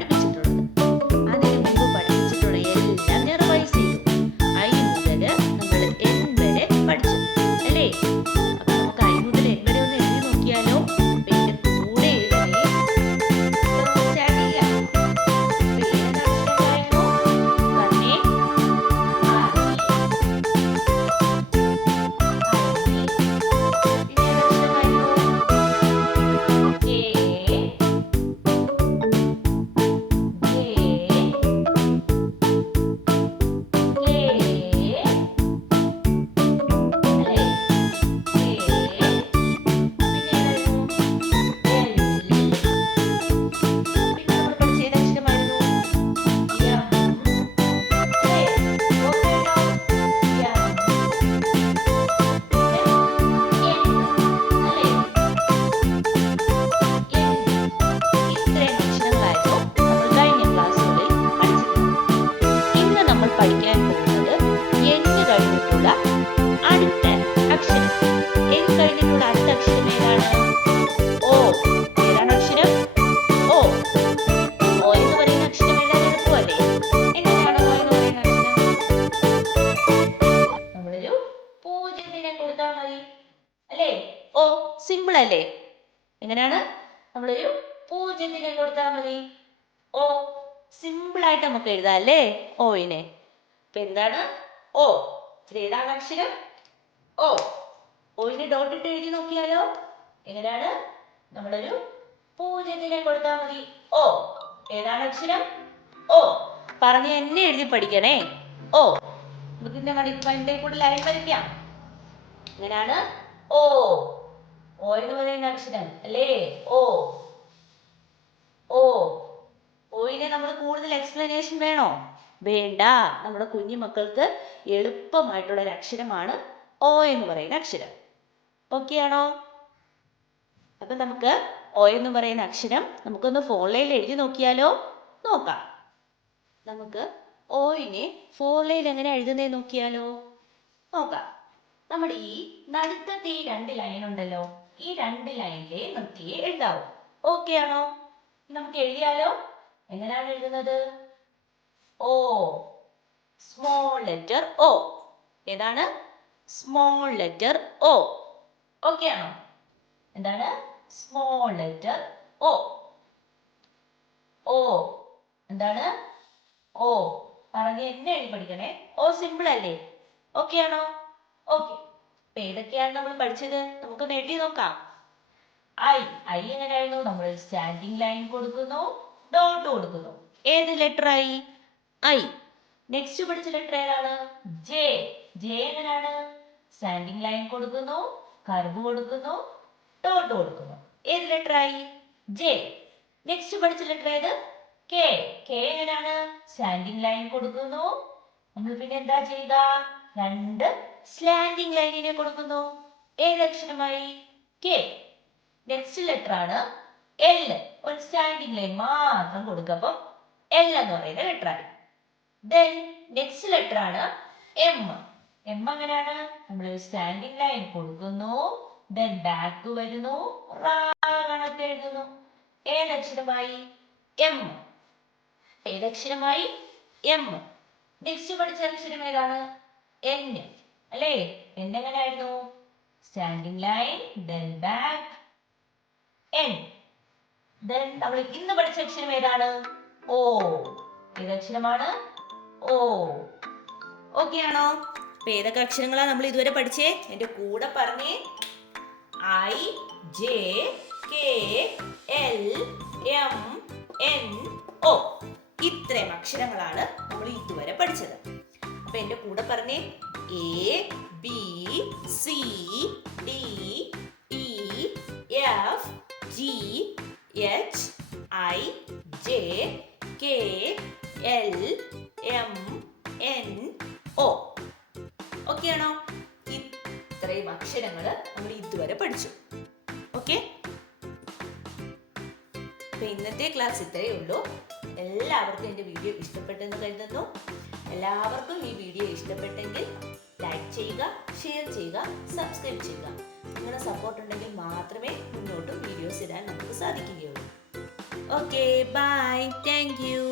പഠിപ്പിച്ചിട്ടുള്ളത്. അതിന് മുമ്പ് പഠിപ്പിച്ചിട്ടുള്ള എല്ലാം ഞാൻ റിവൈസ് ചെയ്തു. ഐ മുതൽ നമ്മൾ എൻ വരെ പഠിച്ചു അല്ലേ? അപ്പൊ നമുക്ക് ഐ മുതൽ എൻ വരെ ഒന്ന് എഴുതി നോക്കിയാലോ? അപ്പൊ എന്റെ കൂടെ എഴുതണേ. സ്റ്റാർട്ട് ചെയ്യാം. അപ്പൊ ഏതൊക്കെ അക്ഷരങ്ങളായിരുന്നു? പറഞ്ഞേ. പഠിക്കാൻ പോകുന്നത് എന്ന് കഴിഞ്ഞിട്ടുള്ള അടുത്ത അക്ഷരം. എന്ന് കഴിഞ്ഞിട്ടുള്ള അടുത്ത അക്ഷരം ഏതാണ്? ഓ. ഏതാണ് അക്ഷരം? ഓ. ഓ എന്ന് പറയുന്ന അക്ഷരം എഴുതാൻ എളുപ്പമല്ലേ? എങ്ങനെയാണ് ഓ എന്ന് പറയുന്ന അക്ഷരം? നമ്മളൊരു പൂജ്യത്തിനെ കൊടുത്താൽ മതി അല്ലേ? ഓ സിമ്പിൾ അല്ലേ? എങ്ങനെയാണ്? നമ്മളൊരു പൂജ്യത്തിനെ കൊടുത്താൽ മതി. ഓ സിമ്പിൾ ആയിട്ട് നമുക്ക് എഴുതാം അല്ലേ ഓയിനെ? അപ്പൊ എന്താണ് ഓ? ഏതാണ് അക്ഷരം? ഓ. ഓയിന് ഡോട്ട് ഇട്ട് എഴുതി നോക്കിയാലോ? എങ്ങനെയാണ്? നമ്മളൊരു പൂജ്യത്തിനെ കൊടുത്താൽ മതി. ഓ. ഏതാണ് അക്ഷരം? ഓ. പറഞ്ഞ് എന്നെ എഴുതി പഠിക്കണേ. ഓ. ഇതിന്റെ കടിപ്പന്റെ കൂടെ ലൈൻ വരയ്ക്കാം. എങ്ങനെയാണ്? ഓ. ഓ എന്ന് പറയുന്ന അക്ഷരം അല്ലേ? ഓ. ഓ. ഓയിനെ നമ്മൾ കൂടുതൽ എക്സ്പ്ലനേഷൻ വേണോ? വേണ്ട. നമ്മുടെ കുഞ്ഞു മക്കൾക്ക് എളുപ്പമായിട്ടുള്ള ഒരു അക്ഷരമാണ് ഓ എന്ന് പറയുന്ന അക്ഷരം. ഓക്കെ ആണോ? അപ്പൊ നമുക്ക് ഓ എന്ന് പറയുന്ന അക്ഷരം നമുക്കൊന്ന് ഫോൺലൈനിൽ എഴുതി നോക്കിയാലോ? നോക്കാം. നമുക്ക് ഓയിനെ ഫോൺലൈനിൽ എങ്ങനെ എഴുതുന്നേ നോക്കിയാലോ? നോക്കാം. നമ്മുടെ ഈ നടുക്കത്തെ ഈ 2 ലൈൻ ഉണ്ടല്ലോ, ഈ 2 ലൈനിലെ നിർത്തിയേ എഴുതാവൂ. ഓക്കെ ആണോ? നമുക്ക് എഴുതിയാലോ? എങ്ങനെയാണ് എഴുതുന്നത്? ഓ. സ്മോൾ ലെറ്റർ ഓ. ഏതാണ്? സ്മോൾ ലെറ്റർ ഓ. ഓക്കെ ആണോ? എന്താണ്? സ്മോൾ ലെറ്റർ ഓ. ഓ. എന്താണ്? ഓ. പറഞ്ഞ് എന്നെ എഴുതി പഠിക്കണേ. ഓ സിമ്പിൾ അല്ലേ? ഓക്കെ ആണോ? ഓക്കെ. അപ്പൊ ഏതൊക്കെയാണ് നമ്മൾ പഠിച്ചത്? നമുക്കൊന്ന് എഴുതി നോക്കാം. ഐ. ഐ എങ്ങനെയായിരുന്നു? നമ്മൾ സ്റ്റാൻഡിങ് ലൈൻ കൊടുക്കുന്നു, ഡോട്ട് കൊടുക്കുന്നു. ഏത് ലെറ്റർ ആയി? ഐ. നെക്സ്റ്റ് പഠിച്ച ലെറ്റർ ഏതാണ്? ജെ. ജെ എങ്ങനെയാണ്? സ്റ്റാൻഡിങ് ലൈൻ കൊടുക്കുന്നു, കർവ് കൊടുക്കുന്നു, ഡോട്ട് കൊടുക്കുന്നു. ഏത് ലെറ്റർ ആയി? ജെ. നെക്സ്റ്റ് പഠിച്ച ലെറ്റർ ഏത്? കെ. കെ എങ്ങനെയാണ്? സ്റ്റാൻഡിങ് ലൈൻ കൊടുക്കുന്നു, നമ്മൾ പിന്നെ എന്താ ചെയ്യുക? 2 സ്ലാൻഡിങ് ലൈനിനെ കൊടുക്കുന്നു. ഏത് അക്ഷരമായി? കെ. നെക്സ്റ്റ് ലെറ്റർ ആണ് എൽ. ഒരു സ്റ്റാൻഡിങ് ലൈൻ മാത്രം കൊടുക്കുമ്പോൾ എൽ എന്ന് പറയുന്ന ലെറ്റർ ആയി. ദെൻ നെക്സ്റ്റ് ലെറ്റർ ആണ് എം. എം എങ്ങനെയാണ്? നമ്മൾ സ്റ്റാൻഡിങ് ലൈൻ കൊടുക്കുന്നു, ദെൻ ബാക്ക് വരുന്നു, കണക്ക് എഴുതുന്നു. ഏതക്ഷരമായി? എം. ഏതക്ഷരമായി? എം. നെക്സ്റ്റ് പഠിച്ച അക്ഷരം ഏതാണ്? എൻ അല്ലേ? എൻ എങ്ങനെയായിരുന്നു? Standing line, then back, N. Then നമ്മൾ ഇന്ന് പഠിച്ച അക്ഷരം ഏതാണ്? ഓ. ഏതക്ഷരമാണ്? ഓ. ഓക്കെ ആണോ? അപ്പൊ ഏതൊക്കെ അക്ഷരങ്ങളാണ് നമ്മൾ ഇതുവരെ പഠിച്ചേ? എന്റെ കൂടെ പറഞ്ഞേ. I, J, K, L, M, N, O. ഇത്രയും അക്ഷരങ്ങളാണ് നമ്മൾ ഇതുവരെ പഠിച്ചത്. അപ്പൊ എന്റെ കൂടെ പറഞ്ഞേ. A, B, C, D, E, F, G, H, I, J, K, L, M, N, O. Okay ആണോ? ഇത്രയും അക്ഷരങ്ങൾ നമ്മൾ ഇതുവരെ പഠിച്ചു. ഓക്കെ. അപ്പൊ ഇന്നത്തെ ക്ലാസ് ഇത്രയേ ഉള്ളൂ. എല്ലാവർക്കും എൻ്റെ വീഡിയോ ഇഷ്ടപ്പെട്ടെന്ന് കരുതുന്നു. എല്ലാവർക്കും ഈ വീഡിയോ ഇഷ്ടപ്പെട്ടെങ്കിൽ ലൈക്ക് ചെയ്യുക, ഷെയർ ചെയ്യുക, സബ്സ്ക്രൈബ് ചെയ്യുക. നിങ്ങളുടെ സപ്പോർട്ട് ഉണ്ടെങ്കിൽ മാത്രമേ മുന്നോട്ടും വീഡിയോസ് ഇടാൻ നമുക്ക് സാധിക്കുകയുള്ളൂ. Okay bye thank you.